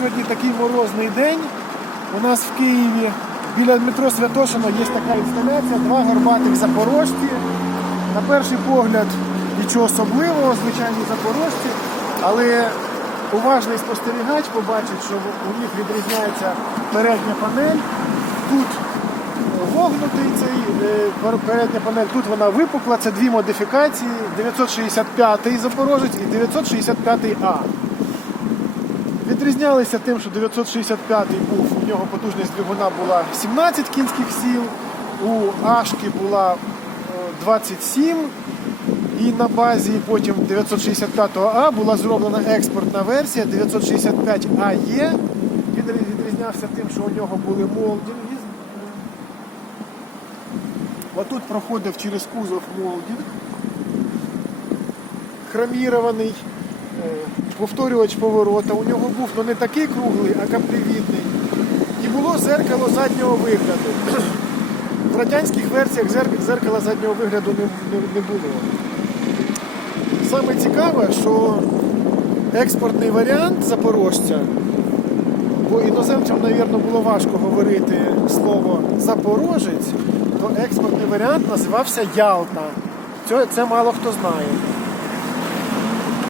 сьогодні такий морозний день. У нас в Києві біля метро Святошино є така інсталяція, два горбатих запорожці. На перший погляд нічого особливого, звичайні запорожці, але уважний спостерігач побачить, що у них відрізняється передня панель. Тут вогнутий цей е, передня панель, тут вона випукла, це дві модифікації, 965-й Запорожець і 965А. Відрізнялися тим, що 965-й був, у нього потужність двигуна була 17 кінських сил, у Ашки була е, 27, і на базі потім 965А була зроблена експортна версія 965АЕ. Він відрізнявся тим, що у нього були молдинги. Отут проходив через кузов молдинг хромірований е, повторювач поворота. У нього був ну, не такий круглий, а каплевідний. І було зеркало заднього вигляду. В радянських версіях зеркала заднього вигляду не було. Саме цікаве, що експортний варіант запорожця, бо іноземцям, мабуть, було важко говорити слово запорожець, то експортний варіант називався Ялта. Це, це мало хто знає.